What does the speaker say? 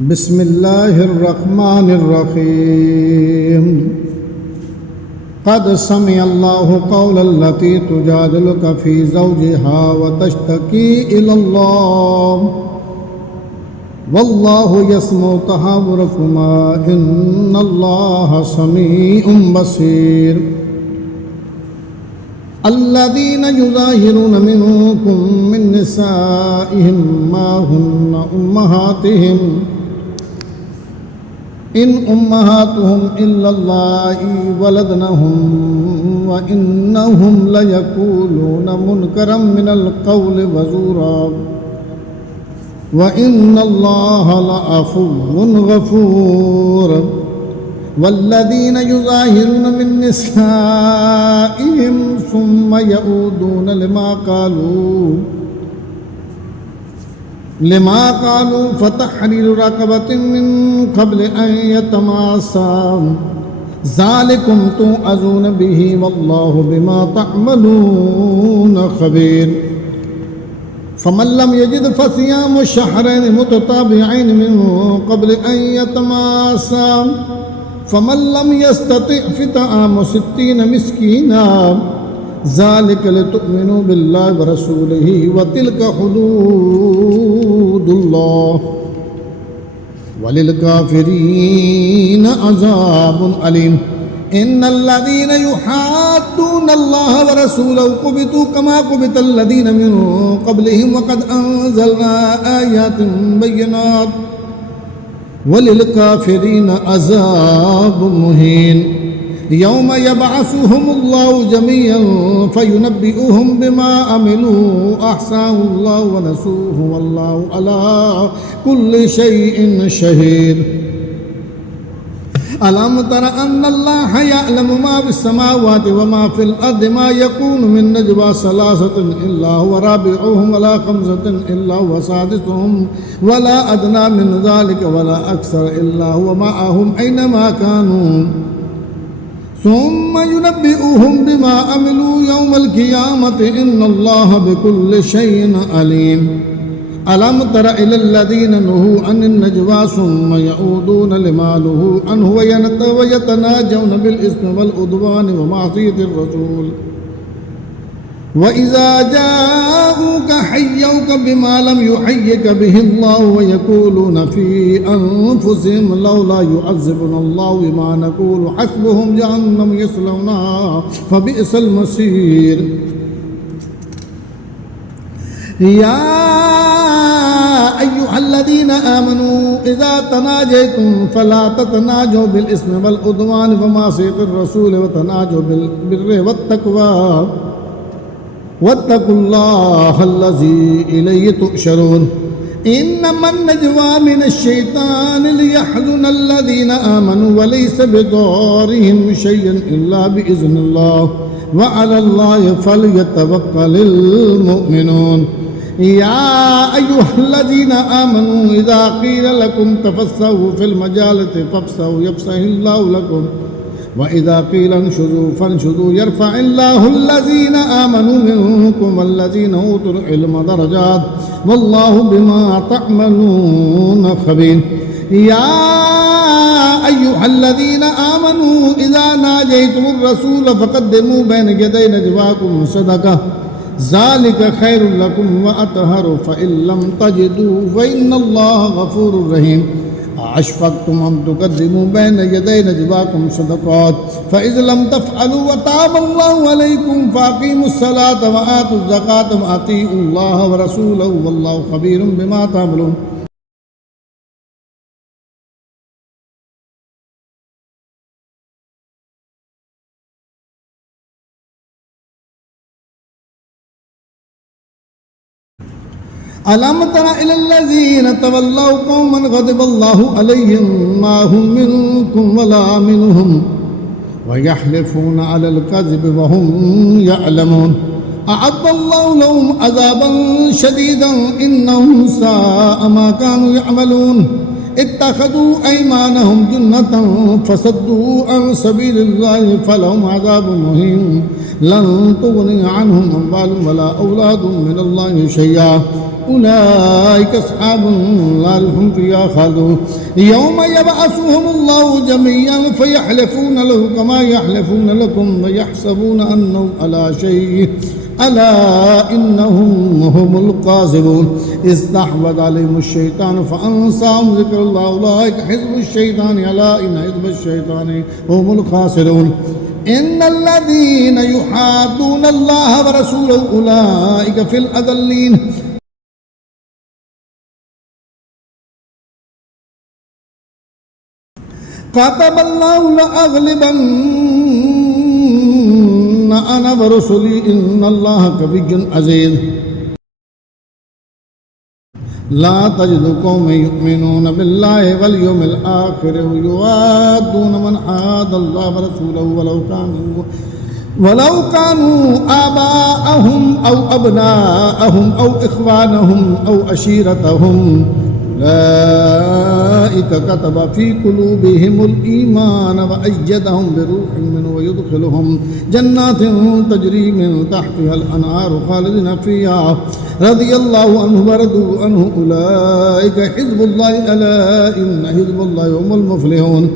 बिस्मिल्लाहिर्रहमानिर्रहीम। क़द समिअल्लाहु क़ौलल्लती तुजादिलुका फ़ी ज़ौजिहा व तश्तकी इलल्लाह वल्लाहु यस्मउ तहावुरकुमा इन्नल्लाहा समीउन बसीर। अल्लज़ीना युज़ाहिरूना मिनकुम मिन निसाइहिम मा हुन्ना उम्महातिहिम इन उम्महातुहुम इल्लल्लाही वलदनहुम व इन्नहुम लयक़ूलूना मुनकरम मिनल क़ौलि व ज़ूरा व इन्नल्लाहा लअफ़ुव्वुन गफ़ूर। वल्लज़ीना युज़ाहिरूना मिन निसाइहिम सुम्मा यऊदूना लिमा क़ालू फ़तहरीरु रक़बतिन मिन क़ब्लि अन यतमास्सा ज़ालिकुम तुअज़ून बिही वल्लाहु बिमा तअमलून ख़बीर। फ़मन लम यजिद फ़सियामु शहरैनि मुतताबिअैन मिन क़ब्लि अन यतमास्सा फ़मन लम यस्तति' फ़इत्आमु सित्तीन मिस्कीना ज़ालिका लितु'मिनू बिल्लाहि व रसूलिही व तिल्का हुदूदुल्लाह वलिल काफ़िरीन अज़ाबुन अलीम। इन्नल्लज़ीना युहाद्दूनल्लाह व रसूलहु कुबितू कमा कुबितल्लज़ीना मिन क़ब्लिहिम व क़द अंज़लना आयातिन बय्यिनात वलिल काफ़िरीन अज़ाबुन मुहीन। यौम यबअसुहुमुल्लाहु जमीअन फयुनब्बिउहुम बिमा अमिलू अहसाहुल्लाहु व नसूहु वल्लाहु अला कुल्लि शैइन शहीद। अलम तर अन्नल्लाह यअलमु मा फिस्समावाति व मा फिल अर्दि मा यकूनु मिन नजवा सलासतिन इल्ला हुवा राबिउहुम वला खम्सतिन इल्ला हुवा सादिसुहुम वला अदना मिन ज़ालिका वला अक्सर इल्ला हुवा मअहुम ऐनमा कानू सुम्मा युनब्बिउहुम बिमा अमिलू यौमल क़ियामति इन्नल्लाहा बिकुल्लि शैइन अलीम। अलम तर इलल्लज़ीना नुहू अनिन नजवा सुम्मा यऊदूना लिमा नुहू अन्हु व यतनाजौना बिल इस्मि वल उद्वानि व मासियतिर रसूल व इज़ा जाऊका हय्यौका बिमा लम युहय्यिका बिहिल्लाहु व यक़ूलूना फ़ी अनफ़ुसिहिम लौला युअज़्ज़िबुनल्लाहु बिमा नक़ूलु हस्बुहुम जहन्नम यस्लौनाहा फ़बिअसल मसीर। या अय्युहल्लज़ीना आमनू इज़ा तनाजयतुम फ़ला ततनाजौ बिल इस्मि वल उद्वानि व मासियतिर रसूल व तनाजौ बिल बिर्रि वत्तक़वा वत्तक़ुल्लाहल्लज़ी इलैहि तुहशरून। इन्नमन नजवा मिनश्शैतानि लियहज़ुनल्लज़ीना आमनू व लैसा बिदर्रिहिम शैअन इल्ला बिइज़्निल्लाह व अलल्लाहि फ़ल्यतवक्कलिल मुमिनून। या अय्युहल्लज़ीना आमनू इज़ा क़ील लकुम तफ़स्सहू फ़िल मजालिसि फ़फ़स्सहू यफ़्सहिल्लाहु लकुम व इज़ा क़ील अंशुज़ू फ़ंशुज़ू यरफ़इल्लाहुल्लज़ीना आमनू मिनकुम वल्लज़ीना ऊतुल इल्म दरजात वल्लाहु बिमा तअमलून ख़बीर। या अय्युहल्लज़ीना आमनू इज़ा नाजयतुमुर रसूल फ़क़द्दिमू बैन यदै नजवाकुम सदक़ह ज़ालिका खैरुल लकुम व अतहरु फ़इल्लम तजिदू फ़इन्नल्लाहा गफ़ूरुर रहीम। अशफ़क़्तुम अन तुक़द्दिमू बैन यदै नजवाकुम सदक़ात फ़इज़ लम तफ़अलू व ताबल्लाहु अलैकुम फ़अक़ीमुस्सलाता व आतुज़्ज़काता व अतीउल्लाह व रसूलहु वल्लाहु ख़बीरुम बिमा तअमलून। अलम तर इलल्लज़ीना तवल्लौ कौमन ग़ज़िबल्लाहु अलैहिम मा हुम मिनकुम वला मिनहुम व यहलिफूना अलल कज़िबि व हुम यअलमून। अअद्दल्लाहु लहुम अज़ाबन शदीदन इन्नहुम साअ मा कानू यअमलून। इत्तख़ज़ू ऐमानहुम जुन्नतन फ़सद्दू अन सबीलिल्लाहि फ़लहुम अज़ाबुन मुहीन। लन तुग़नी अन्हुम अम्वालुहुम वला औलादुहुम मिनल्लाहि शैय्अन أولئك أصحاب النار هم فيها خالدون يوم يبعثهم الله جميعا فيحلفون له كما يحلفون لكم ويحسبون أنهم على شيء ألا إنهم هم الكاذبون استحوذ عليهم الشيطان فأنساهم ذكر الله أولئك حزب الشيطان ألا إن حزب الشيطان هم الخاسرون إن الذين يحادون الله ورسوله أولئك في الأذلين كتب الله لأغلبن أنا ورسلي إن الله قوي عزيز لا تجد قوما يؤمنون بالله واليوم الآخر يوادون من حاد الله ورسوله ولو كانوا آباءهم أو أبناءهم أو إخوانهم أو عشيرتهم أولئك كتب في قلوبهم الإيمان وأيدهم بروح منه ويدخلهم جنات تجري من تحتها الأنهار خالدين فيها رضي الله عنه ورضوا عنه أولئك حزب الله ألا إن حزب الله هم المفلحون